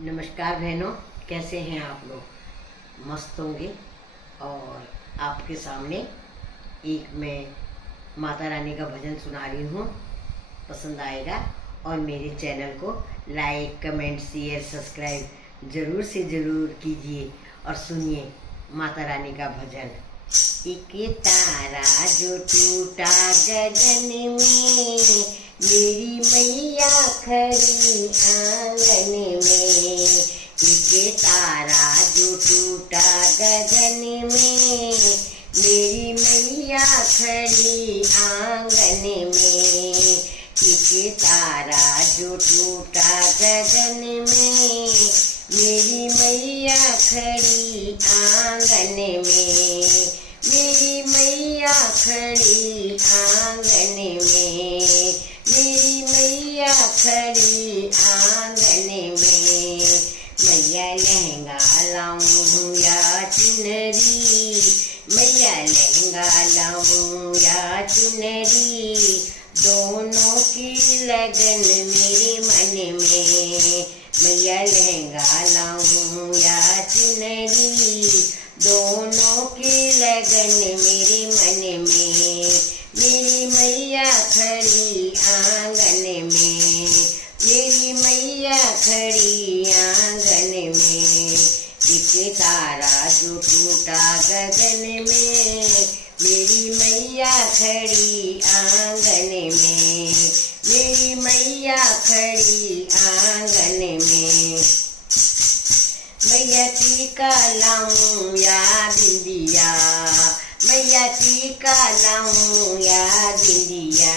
नमस्कार बहनों, कैसे हैं आप लोग? मस्त होंगे। और आपके सामने एक मैं माता रानी का भजन सुना रही हूँ, पसंद आएगा। और मेरे चैनल को लाइक, कमेंट, शेयर, सब्सक्राइब ज़रूर से ज़रूर कीजिए और सुनिए माता रानी का भजन। एक तारा जो टूटा गगन में, मेरी मैया खड़ी आंगन में। एक तारा जो टूटा गगन में, मेरी मैया खड़ी आंगन में। एक तारा जो टूटा गगन में, मेरी मैया खड़ी आंगन में। मेरी मैया खड़ी आंगन में, मेरी मैया खड़ी आंगन में। मैया लहंगा लाऊं या चुनरी, मैया लहंगा लाऊं या चुनरी, दोनों की लगन मेरे मन में। मैया लहंगा लाऊं या चुनरी, दोनों की लगन मेरे मन में। मेरी मैया खड़ी आंगन में, मेरी मैया खड़ी आंगन में। एक तारा जो टूटा गगन में, मेरी मैया खड़ी आंगन में। मेरी मैया खड़ी आंगन में। मैया टीका लाऊं या बिंदिया, मैया टीका लाऊं या बिंदिया,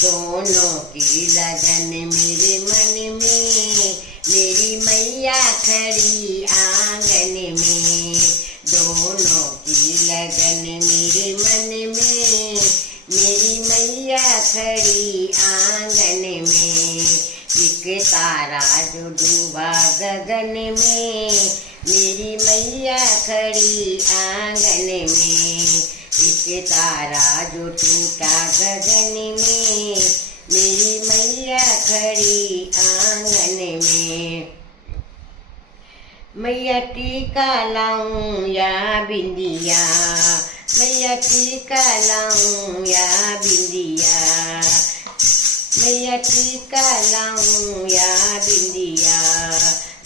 दोनों की लगन मेरे मन में। मेरी मैया खड़ी आंगन में, दोनों की लगन मेरे मन में। मेरी मैया खड़ी आंगन में। एक तारा जो डूबा गगन में, मेरी मैया खड़ी आंगन में। एक तारा जो टूटा गगन में, मेरी मैया खड़ी आंगन में। मैया टीका लाऊं या बिंदिया, मैया टीका लाऊं या बिंदिया, मैया टीका लाऊं या बिंदिया,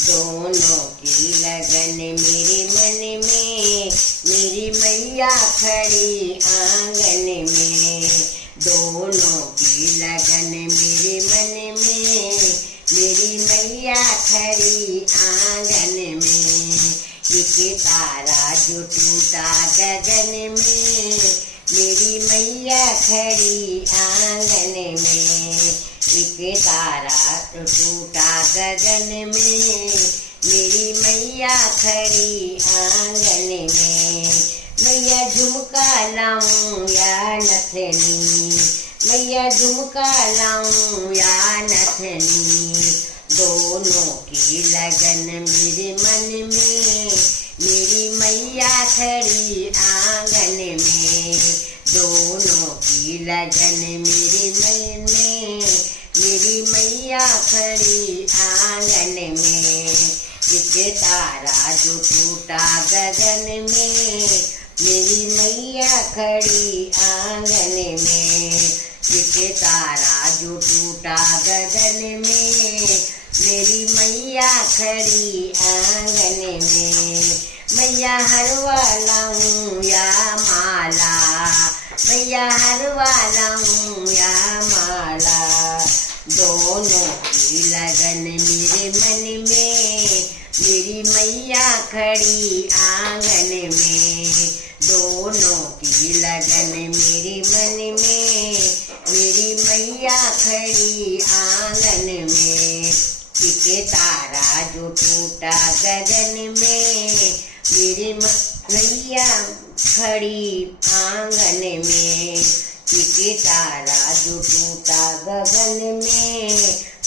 दोनों की लगन मेरे मन में। मेरी मैया खड़ी आंगन में, दोनों की लगन मेरे मन में। मेरी मैया खड़ी आंगन में। एक तारा जो टूटा गगन में, मेरी मैया खड़ी आंगन में। एक तारा जो टूटा गगन में, मेरी मैया खड़ी आंगन में। मैया झुमका लाऊं या नथनी, मैया झुमका लाऊं या नथनी, दोनों की लगन मेरे मन में। मेरी मैया खड़ी आंगन में, दोनों की लगन मेरे मन में। मेरी मैया खड़ी आंगन में। एक तारा जो टूटा गगन में, मेरी मैया खड़ी आंगन में। एक तारा जो टूटा गगन में, मेरी मैया खड़ी आंगन में। मैया हलवा लाऊं या माला, मैया हलवा लाऊं या माला, दोनों की लगन मेरे मन में। मेरी मैया खड़ी आंगन में, दोनों की लगन मेरे मन में। मेरी मैया खड़ी आंगन में। एक तारा जो टूटा गगन में, मेरी मैया खड़ी आंगन में। एक तारा जो टूटा गगन में,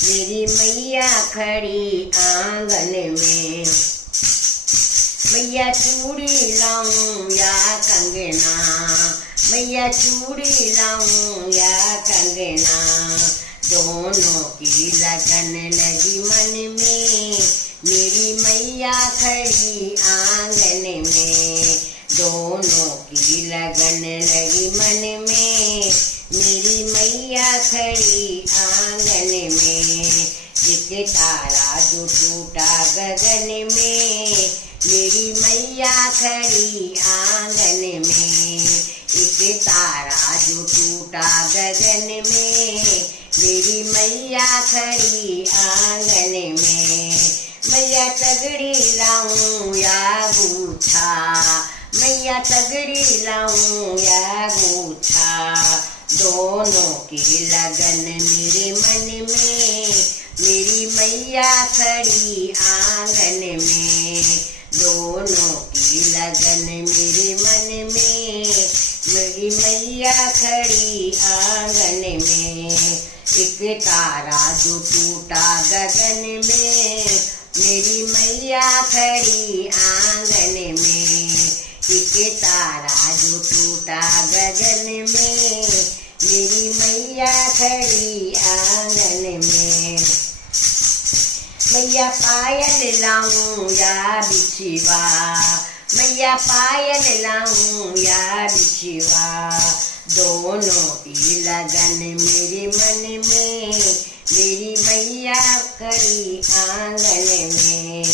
मेरी मैया खड़ी आंगन में। मैया चूड़ी लाऊं या कंगना, मैया चूड़ी लाऊं या कंगना, दोनों की लगन लगी मन में। एक तारा जो टूटा गगन में, मेरी मैया खड़ी आंगन में। एक तारा जो टूटा गगन में, मेरी मैया खड़ी आंगन में। मैया तगड़ी लाऊं या गूठा, मैया तगड़ी लाऊं या गूठा, दोनों की लगन मेरे मन में, मेरी मैया खड़ी आंगन में। दोनों की लगन मेरे मन में, मेरी मैया खड़ी आंगन में। एक तारा जो टूटा गगन में, मेरी मैया खड़ी आंगन में। एक तारा जो टूटा गगन में, मेरी मैया खड़ी आंगन में। मैया पायल लाऊं या बिछुआ, मैया पायल लाऊं या बिछुआ, दोनों की लगन मेरे मन में, मेरी मैया खड़ी आंगन में।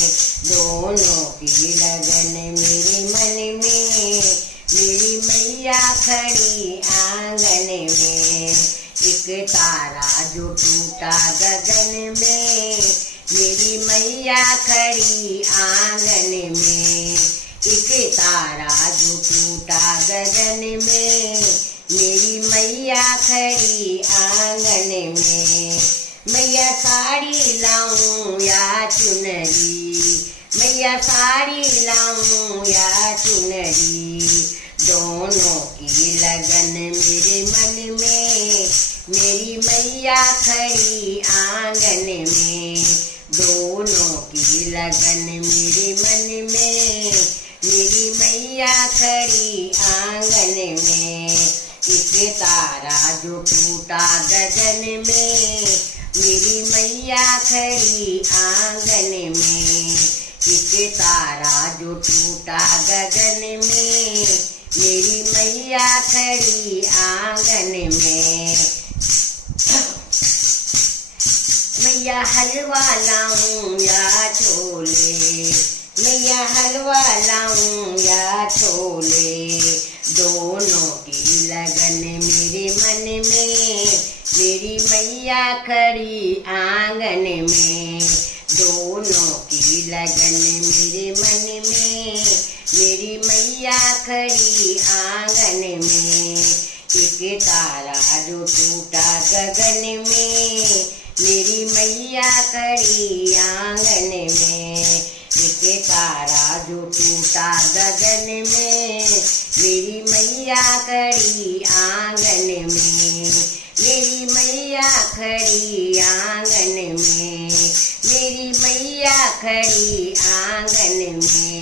दोनों की लगन मेरे मन में, मेरी मैया खड़ी आंगन में। एक तारा जो टूटा गगन में, मेरी मैया खड़ी आंगन में। एक तारा जो टूटा गगन में, मेरी मैया खड़ी आंगन में। मैया साड़ी लाऊं या चुनरी, मैया साड़ी लाऊं या चुनरी, दोनों की लगन मेरे मन में, मेरी मैया खड़ी आंगन में। दोनों की लगन मेरे मन में, मेरी मैया खड़ी आंगन में। एक तारा जो टूटा गगन में, मेरी मैया खड़ी आंगन में। एक तारा जो टूटा गगन में, मेरी मैया खड़ी आंगन में। मैया हलवा लाऊं या छोले, मैया हलवा लाऊं या छोले, दोनों की लगन मेरे मन में, मेरी मैया खड़ी आंगन में। दोनों की लगन मेरे मन में, मेरी मैया खड़ी आंगन में। एक तारा जो टूटा गगन में, मेरी मैया खड़ी आंगन में। एक तारा जो टूटा गगन में, मेरी मैया खड़ी आंगन में। मेरी मैया खड़ी आंगन में, मेरी मैया खड़ी आंगन में,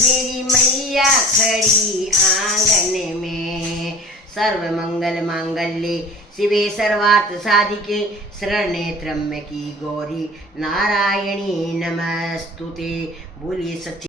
मेरी मैया खड़ी आंगन में। सर्वमंगल मांगल्ये शिवे सर्वार्थ साधिके, शरण्ये त्र्यंबके गौरी नारायणी नमस्तुते। बोलिए सच्ची